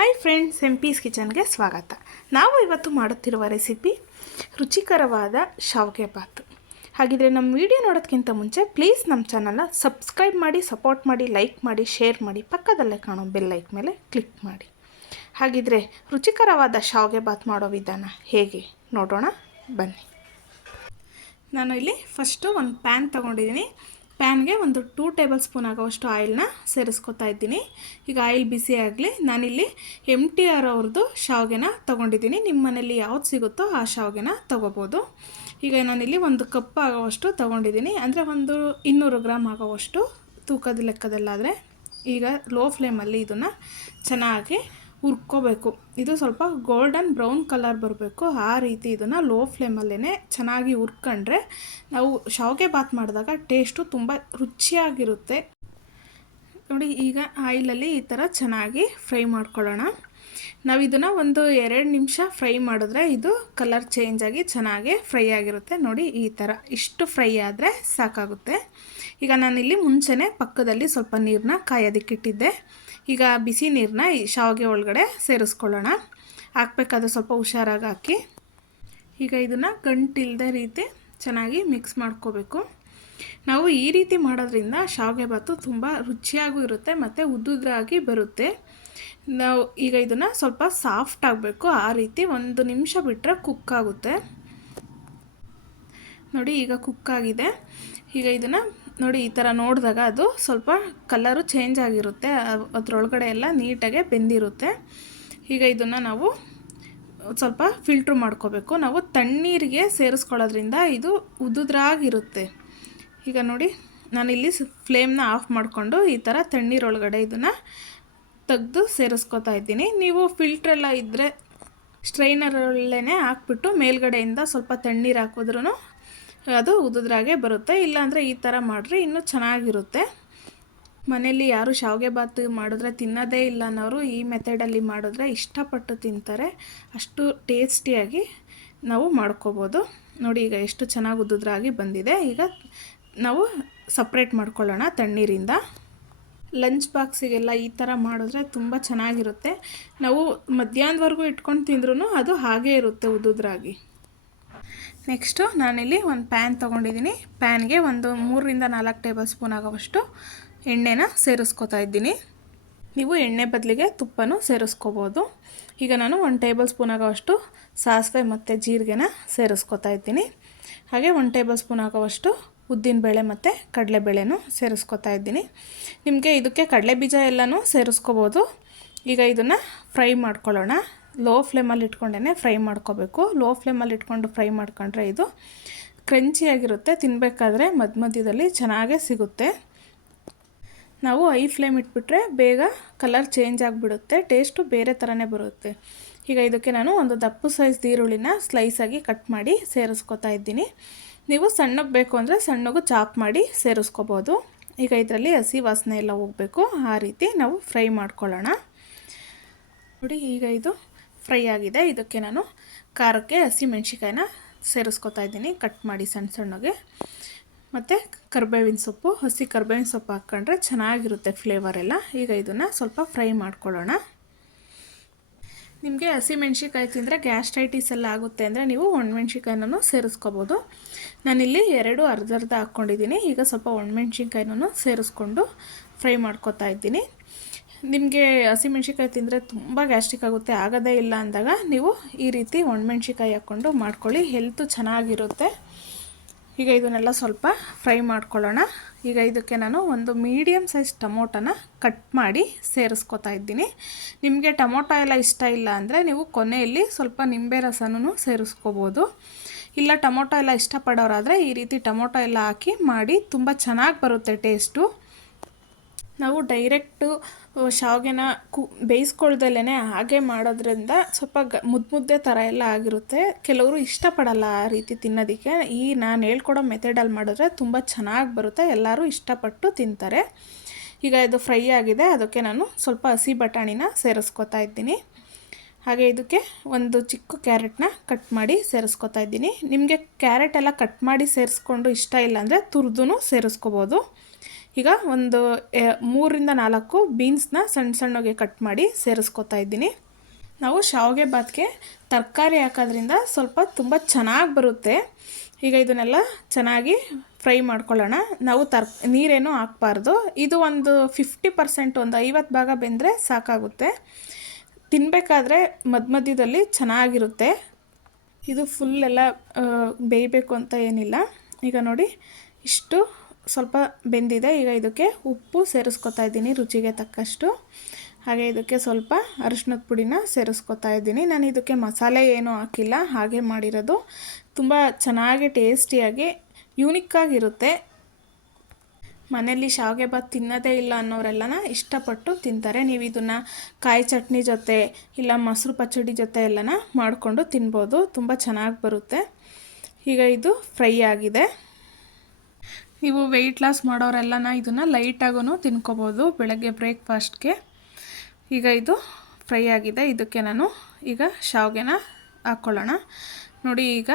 Hi friends, piece ಕಿಚನ್ಗೆ ಸ್ವಾಗತ. ನಾವು ಇವತ್ತು ಮಾಡುತ್ತಿರುವ ರೆಸಿಪಿ ರುಚಿಕರವಾದ ಶಾವಿಗೆ ಬಾತು. ಹಾಗಿದ್ರೆ ನಮ್ಮ ವಿಡಿಯೋ ನೋಡೋದಕ್ಕಿಂತ ಮುಂಚೆ ಪ್ಲೀಸ್ ನಮ್ಮ ಚಾನಲ್ನ ಸಬ್ಸ್ಕ್ರೈಬ್ ಮಾಡಿ, ಸಪೋರ್ಟ್ ಮಾಡಿ, ಲೈಕ್ ಮಾಡಿ, ಶೇರ್ ಮಾಡಿ, ಪಕ್ಕದಲ್ಲೇ ಕಾಣೋ ಬೆಲ್ ಲೈಕ್ ಮೇಲೆ ಕ್ಲಿಕ್ ಮಾಡಿ. ಹಾಗಿದ್ರೆ ರುಚಿಕರವಾದ ಶಾವಿಗೆ ಬಾತ್ ಮಾಡೋ ವಿಧಾನ ಹೇಗೆ ನೋಡೋಣ ಬನ್ನಿ. ನಾನು ಇಲ್ಲಿ ಫಸ್ಟು ಒಂದು ಪ್ಯಾನ್ ತೊಗೊಂಡಿದ್ದೀನಿ. ಪ್ಯಾನ್ಗೆ ಒಂದು 2 ಟೇಬಲ್ ಸ್ಪೂನ್ ಆಗೋವಷ್ಟು ಆಯಿಲ್ನ ಸೇರಿಸ್ಕೊತಾ ಇದ್ದೀನಿ. ಈಗ ಆಯಿಲ್ ಬಿಸಿ ಆಗಲಿ. ನಾನಿಲ್ಲಿ MTR ಅವ್ರದ್ದು ಶಾವಿಗೆನ ತೊಗೊಂಡಿದ್ದೀನಿ. ನಿಮ್ಮ ಮನೇಲಿ ಯಾವ್ದು ಸಿಗುತ್ತೋ ಆ ಶಾವಿಗೆನ ತೊಗೋಬೋದು. ಈಗ ನಾನಿಲ್ಲಿ 1 ಕಪ್ ಆಗೋವಷ್ಟು ತೊಗೊಂಡಿದ್ದೀನಿ, ಅಂದರೆ ಒಂದು 200 ಗ್ರಾಮ್ ಆಗೋವಷ್ಟು ತೂಕದ ಲೆಕ್ಕದಲ್ಲಾದರೆ. ಈಗ ಲೋ ಫ್ಲೇಮಲ್ಲಿ ಇದನ್ನು ಚೆನ್ನಾಗಿ ಹುರ್ಕೋಬೇಕು. ಇದು ಸ್ವಲ್ಪ ಗೋಲ್ಡನ್ ಬ್ರೌನ್ ಕಲರ್ ಬರಬೇಕು. ಆ ರೀತಿ ಇದನ್ನು ಲೋ ಫ್ಲೇಮಲ್ಲೇ ಚೆನ್ನಾಗಿ ಹುರ್ಕೊಂಡ್ರೆ ನಾವು ಶಾವಿಗೆ ಬಾತ್ ಮಾಡಿದಾಗ ಟೇಸ್ಟು ತುಂಬ ರುಚಿಯಾಗಿರುತ್ತೆ. ನೋಡಿ, ಈಗ ಆಯಿಲಲ್ಲಿ ಈ ಥರ ಚೆನ್ನಾಗಿ ಫ್ರೈ ಮಾಡ್ಕೊಳ್ಳೋಣ. ನಾವು ಇದನ್ನು ಒಂದು 2 ನಿಮಿಷ ಫ್ರೈ ಮಾಡಿದ್ರೆ ಇದು ಕಲರ್ ಚೇಂಜ್ ಆಗಿ ಚೆನ್ನಾಗಿ ಫ್ರೈ ಆಗಿರುತ್ತೆ. ನೋಡಿ, ಈ ಥರ ಇಷ್ಟು ಫ್ರೈ ಆದರೆ ಸಾಕಾಗುತ್ತೆ. ಈಗ ನಾನಿಲ್ಲಿ ಮುಂಚೆನೇ ಪಕ್ಕದಲ್ಲಿ ಸ್ವಲ್ಪ ನೀರನ್ನ ಕಾಯೋದಕ್ಕಿಟ್ಟಿದ್ದೆ. ಈಗ ಬಿಸಿ ನೀರನ್ನ ಈ ಶಾವಿಗೆ ಒಳಗಡೆ ಸೇರಿಸ್ಕೊಳ್ಳೋಣ. ಹಾಕಬೇಕಾದ್ರೆ ಸ್ವಲ್ಪ ಹುಷಾರಾಗಿ ಹಾಕಿ. ಈಗ ಇದನ್ನು ಗಂಟಿಲ್ಲದೆ ರೀತಿ ಚೆನ್ನಾಗಿ ಮಿಕ್ಸ್ ಮಾಡ್ಕೋಬೇಕು. ನಾವು ಈ ರೀತಿ ಮಾಡೋದ್ರಿಂದ ಶಾವಿಗೆ ಬಾತು ತುಂಬ ರುಚಿಯಾಗೂ ಇರುತ್ತೆ ಮತ್ತು ಉದ್ದುದ್ರಾಗಿ ಬರುತ್ತೆ. ನಾವು ಈಗ ಇದನ್ನು ಸ್ವಲ್ಪ ಸಾಫ್ಟ್ ಆಗಬೇಕು. ಆ ರೀತಿ 1 ನಿಮಿಷ ಬಿಟ್ಟರೆ ಕುಕ್ ಆಗುತ್ತೆ. ನೋಡಿ, ಈಗ ಕುಕ್ ಆಗಿದೆ. ಈಗ ಇದನ್ನು ನೋಡಿ, ಈ ಥರ ನೋಡಿದಾಗ ಅದು ಸ್ವಲ್ಪ ಕಲರು ಚೇಂಜ್ ಆಗಿರುತ್ತೆ, ಅದರೊಳಗಡೆ ಎಲ್ಲ ನೀಟಾಗೆ ಬೆಂದಿರುತ್ತೆ. ಈಗ ಇದನ್ನು ನಾವು ಸ್ವಲ್ಪ ಫಿಲ್ಟ್ರ್ ಮಾಡ್ಕೋಬೇಕು. ನಾವು ತಣ್ಣೀರಿಗೆ ಸೇರಿಸ್ಕೊಳ್ಳೋದ್ರಿಂದ ಇದು ಉದ್ದುದ್ರಾಗಿರುತ್ತೆ. ಈಗ ನೋಡಿ, ನಾನಿಲ್ಲಿ ಫ್ಲೇಮ್ನ ಆಫ್ ಮಾಡಿಕೊಂಡು ಈ ಥರ ತಣ್ಣೀರೊಳಗಡೆ ಇದನ್ನು ತೆಗೆದು ಸೇರಿಸ್ಕೊತಾ ಇದ್ದೀನಿ. ನೀವು ಫಿಲ್ಟ್ರೆಲ್ಲ ಇದ್ದರೆ ಸ್ಟ್ರೈನರಲ್ಲೇ ಹಾಕ್ಬಿಟ್ಟು ಮೇಲ್ಗಡೆಯಿಂದ ಸ್ವಲ್ಪ ತಣ್ಣೀರು ಹಾಕಿದ್ರೂ ಅದು ಉದ್ದುದ್ರಾಗೆ ಬರುತ್ತೆ. ಇಲ್ಲಾಂದರೆ ಈ ಥರ ಮಾಡಿದ್ರೆ ಇನ್ನೂ ಚೆನ್ನಾಗಿರುತ್ತೆ. ಮನೇಲಿ ಯಾರು ಶಾವಿಗೆ ಬಾತ್ ಮಾಡಿದ್ರೆ ತಿನ್ನೋದೇ ಇಲ್ಲ ಅನ್ನೋರು ಈ ಮೆಥಡಲ್ಲಿ ಮಾಡಿದ್ರೆ ಇಷ್ಟಪಟ್ಟು ತಿಂತಾರೆ. ಅಷ್ಟು ಟೇಸ್ಟಿಯಾಗಿ ನಾವು ಮಾಡ್ಕೋಬೋದು. ನೋಡಿ, ಈಗ ಎಷ್ಟು ಚೆನ್ನಾಗಿ ಉದ್ದುದ್ರಾಗಿ ಬಂದಿದೆ. ಈಗ ನಾವು ಸಪ್ರೇಟ್ ಮಾಡ್ಕೊಳ್ಳೋಣ ತಣ್ಣೀರಿಂದ. ಲಂಚ್ ಬಾಕ್ಸಿಗೆಲ್ಲ ಈ ಥರ ಮಾಡಿದ್ರೆ ತುಂಬ ಚೆನ್ನಾಗಿರುತ್ತೆ. ನಾವು ಮಧ್ಯಾಹ್ನದವರೆಗೂ ಇಟ್ಕೊಂಡು ತಿಂದ್ರೂ ಅದು ಹಾಗೇ ಇರುತ್ತೆ ಉದ್ದುದ್ರಾಗಿ. ನೆಕ್ಸ್ಟು ನಾನಿಲ್ಲಿ ಒಂದು ಪ್ಯಾನ್ ತೊಗೊಂಡಿದ್ದೀನಿ. ಪ್ಯಾನ್ಗೆ ಒಂದು 3ರಿಂದ 4 ಟೇಬಲ್ ಸ್ಪೂನ್ ಆಗೋವಷ್ಟು ಎಣ್ಣೆನ ಸೇರಿಸ್ಕೊತಾ ಇದ್ದೀನಿ. ನೀವು ಎಣ್ಣೆ ಬದಲಿಗೆ ತುಪ್ಪನೂ ಸೇರಿಸ್ಕೋಬೋದು. ಈಗ ನಾನು 1 ಟೇಬಲ್ ಸ್ಪೂನ್ ಆಗೋವಷ್ಟು ಸಾಸಿವೆ ಮತ್ತು ಜೀರಿಗೆನ ಸೇರಿಸ್ಕೊತಾ ಇದ್ದೀನಿ. ಹಾಗೆ 1 ಟೇಬಲ್ ಸ್ಪೂನ್ ಆಗೋವಷ್ಟು ಉದ್ದಿನಬೇಳೆ ಮತ್ತು ಕಡಲೆಬೇಳೆನೂ ಸೇರಿಸ್ಕೊತಾ ಇದ್ದೀನಿ. ನಿಮಗೆ ಇದಕ್ಕೆ ಕಡಲೆ ಬೀಜ ಎಲ್ಲನೂ ಸೇರಿಸ್ಕೋಬೋದು. ಈಗ ಇದನ್ನು ಫ್ರೈ ಮಾಡ್ಕೊಳ್ಳೋಣ. ಲೋ ಫ್ಲೇಮಲ್ಲಿ ಇಟ್ಕೊಂಡೇ ಫ್ರೈ ಮಾಡ್ಕೋಬೇಕು. ಲೋ ಫ್ಲೇಮಲ್ಲಿ ಇಟ್ಕೊಂಡು ಫ್ರೈ ಮಾಡ್ಕೊಂಡ್ರೆ ಇದು ಕ್ರಂಚಿಯಾಗಿರುತ್ತೆ. ತಿನ್ನಬೇಕಾದ್ರೆ ಮಧ್ಯದಲ್ಲಿ ಚೆನ್ನಾಗೇ ಸಿಗುತ್ತೆ. ನಾವು ಹೈ ಫ್ಲೇಮ್ ಇಟ್ಬಿಟ್ರೆ ಬೇಗ ಕಲರ್ ಚೇಂಜ್ ಆಗಿಬಿಡುತ್ತೆ, ಟೇಸ್ಟು ಬೇರೆ ಥರನೇ ಬರುತ್ತೆ. ಈಗ ಇದಕ್ಕೆ ನಾನು ಒಂದು ದಪ್ಪ ಸೈಜ್ ಈರುಳ್ಳಿನ ಸ್ಲೈಸಾಗಿ ಕಟ್ ಮಾಡಿ ಸೇರಿಸ್ಕೊತಾ ಇದ್ದೀನಿ. ನೀವು ಸಣ್ಣಗೆ ಬೇಕು ಅಂದರೆ ಸಣ್ಣಗೂ ಚಾಪ್ ಮಾಡಿ ಸೇರಿಸ್ಕೋಬೋದು. ಈಗ ಇದರಲ್ಲಿ ಹಸಿ ವಾಸನೆ ಎಲ್ಲ ಹೋಗಬೇಕು. ಆ ರೀತಿ ನಾವು ಫ್ರೈ ಮಾಡ್ಕೊಳ್ಳೋಣ. ನೋಡಿ, ಈಗ ಇದು ಫ್ರೈ ಆಗಿದೆ. ಇದಕ್ಕೆ ನಾನು ಖಾರಕ್ಕೆ ಹಸಿಮೆಣ್ಸಿಕಾಯಿನ ಸೇರಿಸ್ಕೊತಾ ಇದ್ದೀನಿ, ಕಟ್ ಮಾಡಿ ಸಣ್ಣಗೆ. ಮತ್ತು ಕರಿಬೇವಿನ ಸೊಪ್ಪು, ಹಸಿ ಕರಿಬೇವಿನ ಸೊಪ್ಪು ಹಾಕ್ಕೊಂಡ್ರೆ ಚೆನ್ನಾಗಿರುತ್ತೆ ಫ್ಲೇವರೆಲ್ಲ. ಈಗ ಇದನ್ನು ಸ್ವಲ್ಪ ಫ್ರೈ ಮಾಡ್ಕೊಳ್ಳೋಣ. ನಿಮಗೆ ಹಸಿಮೆಣ್ಸಿಕಾಯಿ ತಿಂದರೆ ಗ್ಯಾಸ್ಟ್ರೈಟಿಸ್ ಎಲ್ಲ ಆಗುತ್ತೆ ಅಂದರೆ ನೀವು ಒಣಮೆಣ್ಸಿಕಾಯಿನೂ ಸೇರಿಸ್ಕೋಬೋದು. ನಾನಿಲ್ಲಿ 2 ಅರ್ಧ ಹಾಕ್ಕೊಂಡಿದ್ದೀನಿ. ಈಗ ಸ್ವಲ್ಪ ಒಣಮೆಣ್ಸಿನ್ಕಾಯಿನೂ ಸೇರಿಸ್ಕೊಂಡು ಫ್ರೈ ಮಾಡ್ಕೊತಾ ಇದ್ದೀನಿ. ನಿಮಗೆ ಹಸಿಮೆಣ್ಸಿಕಾಯಿ ತಿಂದರೆ ತುಂಬ ಗ್ಯಾಸ್ಟ್ರಿಕ್ ಆಗುತ್ತೆ, ಆಗೋದೇ ಇಲ್ಲ ಅಂದಾಗ ನೀವು ಈ ರೀತಿ ಒಣಮೆಣ್ಸಿಕಾಯಿ ಹಾಕ್ಕೊಂಡು ಮಾಡ್ಕೊಳ್ಳಿ, ಹೆಲ್ತು ಚೆನ್ನಾಗಿರುತ್ತೆ. ಈಗ ಇದನ್ನೆಲ್ಲ ಸ್ವಲ್ಪ ಫ್ರೈ ಮಾಡ್ಕೊಳ್ಳೋಣ. ಈಗ ಇದಕ್ಕೆ ನಾನು ಒಂದು ಮೀಡಿಯಮ್ ಸೈಜ್ ಟೊಮೊಟೊನ ಕಟ್ ಮಾಡಿ ಸೇರಿಸ್ಕೊತಾ ಇದ್ದೀನಿ. ನಿಮಗೆ ಟೊಮೊಟೊ ಎಲ್ಲ ಇಷ್ಟ ಇಲ್ಲ ಅಂದರೆ ನೀವು ಕೊನೆಯಲ್ಲಿ ಸ್ವಲ್ಪ ನಿಂಬೆ ರಸನೂ ಸೇರಿಸ್ಕೋಬೋದು. ಇಲ್ಲ ಟೊಮೊಟೊ ಎಲ್ಲ ಇಷ್ಟಪಡೋರಾದರೆ ಈ ರೀತಿ ಟೊಮೊಟೊ ಎಲ್ಲ ಹಾಕಿ ಮಾಡಿ, ತುಂಬ ಚೆನ್ನಾಗಿ ಬರುತ್ತೆ ಟೇಸ್ಟು. ನಾವು ಡೈರೆಕ್ಟು ಶಾವಿಗೆನ ಬೇಯಿಸ್ಕೊಳ್ದಲ್ಲೇ ಹಾಗೆ ಮಾಡೋದ್ರಿಂದ ಸ್ವಲ್ಪ ಮುದ್ದೆ ಥರ ಎಲ್ಲ ಆಗಿರುತ್ತೆ. ಕೆಲವರು ಇಷ್ಟಪಡಲ್ಲ ಆ ರೀತಿ ತಿನ್ನೋದಕ್ಕೆ. ನಾನು ಹೇಳ್ಕೊಡೋ ಮೆಥಡಲ್ಲಿ ಮಾಡಿದ್ರೆ ತುಂಬ ಚೆನ್ನಾಗಿ ಬರುತ್ತೆ, ಎಲ್ಲರೂ ಇಷ್ಟಪಟ್ಟು ತಿಂತಾರೆ. ಈಗ ಇದು ಫ್ರೈ ಆಗಿದೆ. ಅದಕ್ಕೆ ನಾನು ಸ್ವಲ್ಪ ಹಸಿ ಬಟಾಣಿನ ಸೇರಿಸ್ಕೊತಾ ಇದ್ದೀನಿ. ಹಾಗೆ ಇದಕ್ಕೆ ಒಂದು ಚಿಕ್ಕ ಕ್ಯಾರೆಟ್ನ ಕಟ್ ಮಾಡಿ ಸೇರಿಸ್ಕೊತಾ ಇದ್ದೀನಿ. ನಿಮಗೆ ಕ್ಯಾರೆಟ್ ಎಲ್ಲ ಕಟ್ ಮಾಡಿ ಸೇರಿಸ್ಕೊಂಡು ಇಷ್ಟ ಇಲ್ಲ ಅಂದರೆ ತುರಿದು ಸೇರಿಸ್ಕೋಬೋದು. ಈಗ ಒಂದು 3-4 ಬೀನ್ಸ್ನ ಸಣ್ಣ ಸಣ್ಣಗೆ ಕಟ್ ಮಾಡಿ ಸೇರಿಸ್ಕೊತಾ ಇದ್ದೀನಿ. ನಾವು ಶಾವಿಗೆ ಬಾತ್ಗೆ ತರಕಾರಿ ಹಾಕೋದ್ರಿಂದ ಸ್ವಲ್ಪ ತುಂಬ ಚೆನ್ನಾಗಿ ಬರುತ್ತೆ. ಈಗ ಇದನ್ನೆಲ್ಲ ಚೆನ್ನಾಗಿ ಫ್ರೈ ಮಾಡ್ಕೊಳ್ಳೋಣ. ನಾವು ನೀರೇನೂ ಹಾಕಬಾರ್ದು. ಇದು ಒಂದು 50%, ಒಂದು 50 ಭಾಗ ಬೆಂದರೆ ಸಾಕಾಗುತ್ತೆ. ತಿನ್ನಬೇಕಾದ್ರೆ ಮಧ್ಯದಲ್ಲಿ ಚೆನ್ನಾಗಿರುತ್ತೆ. ಇದು ಫುಲ್ ಎಲ್ಲ ಬೇಯಬೇಕು ಅಂತ ಏನಿಲ್ಲ. ಈಗ ನೋಡಿ ಇಷ್ಟು ಸ್ವಲ್ಪ ಬೆಂದಿದೆ. ಈಗ ಇದಕ್ಕೆ ಉಪ್ಪು ಸೇರಿಸ್ಕೊತಾ ಇದ್ದೀನಿ ರುಚಿಗೆ ತಕ್ಕಷ್ಟು. ಹಾಗೆ ಇದಕ್ಕೆ ಸ್ವಲ್ಪ ಅರಿಶಿನದ ಪುಡಿನ ಸೇರಿಸ್ಕೊತಾ ಇದ್ದೀನಿ. ನಾನು ಇದಕ್ಕೆ ಮಸಾಲೆ ಏನೂ ಹಾಕಿಲ್ಲ, ಹಾಗೆ ಮಾಡಿರೋದು. ತುಂಬ ಚೆನ್ನಾಗಿ ಟೇಸ್ಟಿಯಾಗಿ ಯೂನಿಕ್ಕಾಗಿರುತ್ತೆ. ಮನೇಲಿ ಶಾವಿಗೆ ಬಾತ್ ತಿನ್ನೋದೇ ಇಲ್ಲ ಅನ್ನೋರೆಲ್ಲನ ಇಷ್ಟಪಟ್ಟು ತಿಂತಾರೆ. ನೀವು ಇದನ್ನು ಕಾಯಿ ಚಟ್ನಿ ಜೊತೆ ಇಲ್ಲ ಮೊಸರು ಪಚ್ಚಡಿ ಜೊತೆ ಎಲ್ಲನ ಮಾಡಿಕೊಂಡು ತಿನ್ಬೋದು. ತುಂಬ ಚೆನ್ನಾಗಿ ಬರುತ್ತೆ. ಈಗ ಇದು ಫ್ರೈ ಆಗಿದೆ. ನೀವು ವೆಯ್ಟ್ ಲಾಸ್ ಮಾಡೋರೆಲ್ಲನ ಇದನ್ನು ಲೈಟಾಗೂ ತಿನ್ಕೋಬೋದು ಬೆಳಗ್ಗೆ ಬ್ರೇಕ್ಫಾಸ್ಟ್ಗೆ. ಈಗ ಇದು ಫ್ರೈ ಆಗಿದೆ. ಇದಕ್ಕೆ ನಾನು ಈಗ ಶಾವಿಗೆನ ಹಾಕ್ಕೊಳ್ಳೋಣ. ನೋಡಿ ಈಗ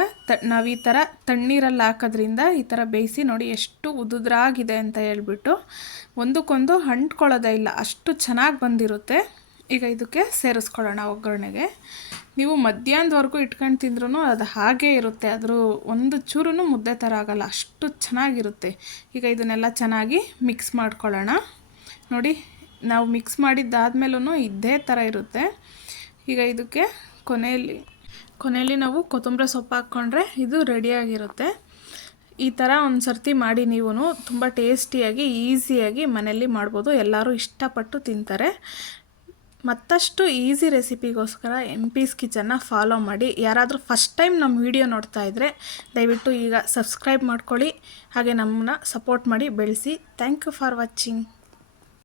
ನಾವು ಈ ಥರ ತಣ್ಣೀರಲ್ಲಿ ಹಾಕೋದ್ರಿಂದ ಈ ಥರ ಬೇಯಿಸಿ ನೋಡಿ ಎಷ್ಟು ಉದುದ್ರಾಗಿದೆ ಅಂತ ಹೇಳ್ಬಿಟ್ಟು ಒಂದಕ್ಕೊಂದು ಅಂಟ್ಕೊಳ್ಳೋದೇ ಇಲ್ಲ, ಅಷ್ಟು ಚೆನ್ನಾಗಿ ಬಂದಿರುತ್ತೆ. ಈಗ ಇದಕ್ಕೆ ಸೇರಿಸ್ಕೊಳ್ಳೋಣ ಒಗ್ಗರಣೆಗೆ. ನೀವು ಮಧ್ಯಾಹ್ನದವರೆಗೂ ಇಟ್ಕೊಂಡು ತಿಂದ್ರೂ ಅದು ಹಾಗೇ ಇರುತ್ತೆ, ಅದ್ರ ಒಂದು ಚೂರು ಮುದ್ದೆ ಥರ ಆಗೋಲ್ಲ, ಅಷ್ಟು ಚೆನ್ನಾಗಿರುತ್ತೆ. ಈಗ ಇದನ್ನೆಲ್ಲ ಚೆನ್ನಾಗಿ ಮಿಕ್ಸ್ ಮಾಡ್ಕೊಳ್ಳೋಣ. ನೋಡಿ ನಾವು ಮಿಕ್ಸ್ ಮಾಡಿದ್ದಾದ್ಮೇಲೂ ಇದೇ ಥರ ಇರುತ್ತೆ. ಈಗ ಇದಕ್ಕೆ ಕೊನೆಯಲ್ಲಿ ನಾವು ಕೊತ್ತಂಬರಿ ಸೊಪ್ಪು ಹಾಕ್ಕೊಂಡ್ರೆ ಇದು ರೆಡಿಯಾಗಿರುತ್ತೆ. ಈ ಥರ ಒಂದು ಸರ್ತಿ ಮಾಡಿ ನೀವು ತುಂಬ ಟೇಸ್ಟಿಯಾಗಿ ಈಸಿಯಾಗಿ ಮನೆಯಲ್ಲಿ ಮಾಡ್ಬೋದು. ಎಲ್ಲರೂ ಇಷ್ಟಪಟ್ಟು ತಿಂತಾರೆ. ಮತ್ತಷ್ಟು ಈಸಿ ರೆಸಿಪಿಗೋಸ್ಕರ MP's ಕಿಚನ್ನ ಫಾಲೋ ಮಾಡಿ. ಯಾರಾದರೂ ಫಸ್ಟ್ ಟೈಮ್ ನಮ್ಮ ವಿಡಿಯೋ ನೋಡ್ತಾ ಇದ್ದರೆ ದಯವಿಟ್ಟು ಈಗ ಸಬ್ಸ್ಕ್ರೈಬ್ ಮಾಡ್ಕೊಳ್ಳಿ. ಹಾಗೆ ನಮ್ಮನ್ನ ಸಪೋರ್ಟ್ ಮಾಡಿ ಬೆಳೆಸಿ. Thank you for watching.